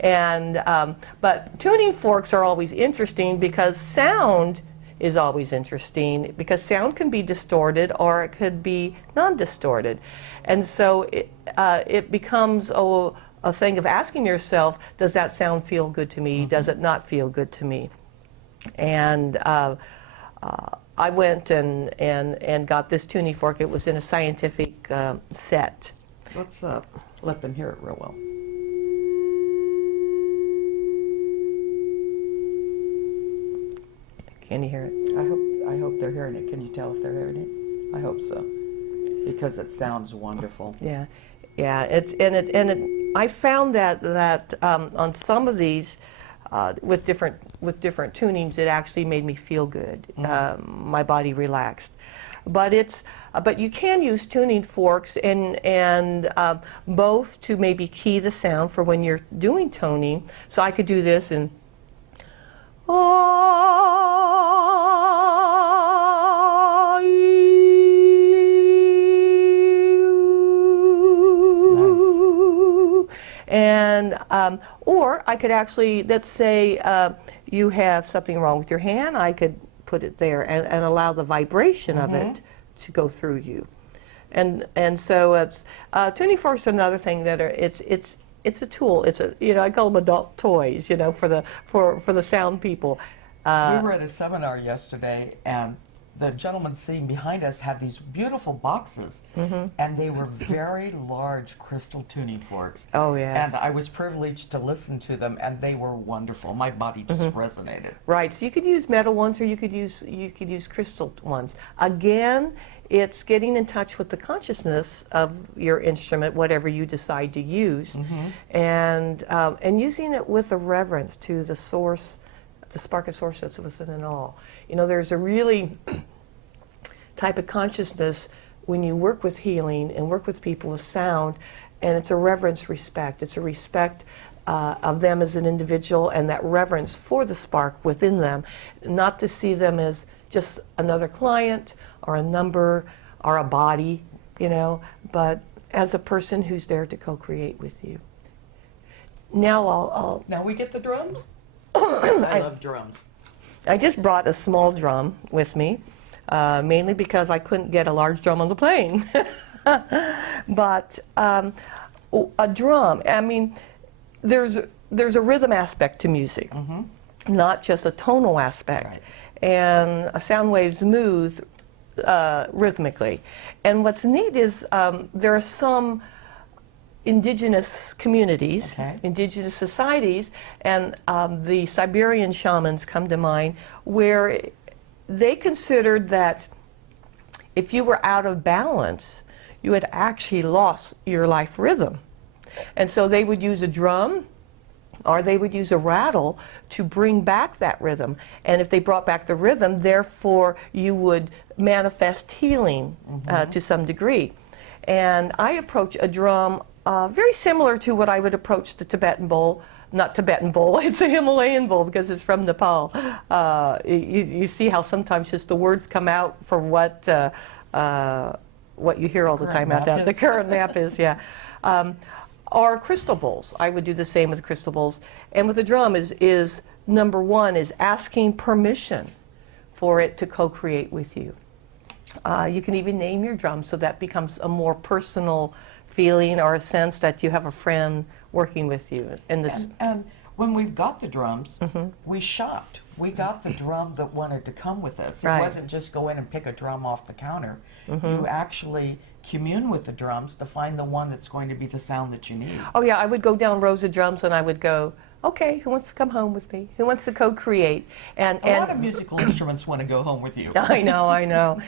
And but tuning forks are always interesting because sound is always interesting, because sound can be distorted or it could be non-distorted. And so it becomes a thing of asking yourself, does that sound feel good to me? Does it not feel good to me? And I went and got this tuning fork. It was in a scientific set. Let's let them hear it real well. Can you hear it? I hope they're hearing it. Can you tell if they're hearing it? I hope so, because it sounds wonderful. Yeah, yeah. I found that on some of these with different tunings, it actually made me feel good. My body relaxed. But you can use tuning forks and both to maybe key the sound for when you're doing toning. So I could do this and and or I could actually, let's say you have something wrong with your hand, I could put it there and allow the vibration of it to go through you. And so it's tuning forks are another thing that it's a tool. It's a, you know, I call them adult toys, you know, for the sound people. We were at a seminar yesterday, and the gentleman sitting behind us had these beautiful boxes, and they were very large crystal tuning forks. Oh, yes. And I was privileged to listen to them, and they were wonderful. My body just resonated. Right. So you could use metal ones, or you could use crystal ones. Again, it's getting in touch with the consciousness of your instrument, whatever you decide to use, and using it with a reverence to the source, the spark of source that's within it all. You know, there's a really type of consciousness when you work with healing and work with people with sound, and it's a reverence respect. It's a respect of them as an individual, and that reverence for the spark within them, not to see them as just another client or a number or a body, you know, but as a person who's there to co-create with you. Now Now we get the drums? I love drums. I just brought a small drum with me, mainly because I couldn't get a large drum on the plane. But a drum, I mean, there's a rhythm aspect to music, not just a tonal aspect. Right. And a sound waves move rhythmically. And what's neat is there are some indigenous communities, indigenous societies, and the Siberian shamans come to mind, where they considered that if you were out of balance, you had actually lost your life rhythm. And so they would use a drum or they would use a rattle to bring back that rhythm. And if they brought back the rhythm, therefore you would manifest healing to some degree. And I approach a drum very similar to what I would approach the Tibetan bowl. Not Tibetan bowl, it's a Himalayan bowl because it's from Nepal. You see how sometimes just the words come out for what you hear all the time out there. The current map is, yeah. Or crystal bowls. I would do the same with crystal bowls. And with the drum is number one is asking permission for it to co-create with you. You can even name your drum, so that becomes a more personal feeling or a sense that you have a friend working with you. And when we got the drums, we shopped. We got the drum that wanted to come with us. Right. It wasn't just go in and pick a drum off the counter. You actually commune with the drums to find the one that's going to be the sound that you need. Oh yeah, I would go down rows of drums and I would go, okay, who wants to come home with me? Who wants to co-create? And a lot of musical instruments want to go home with you. I know.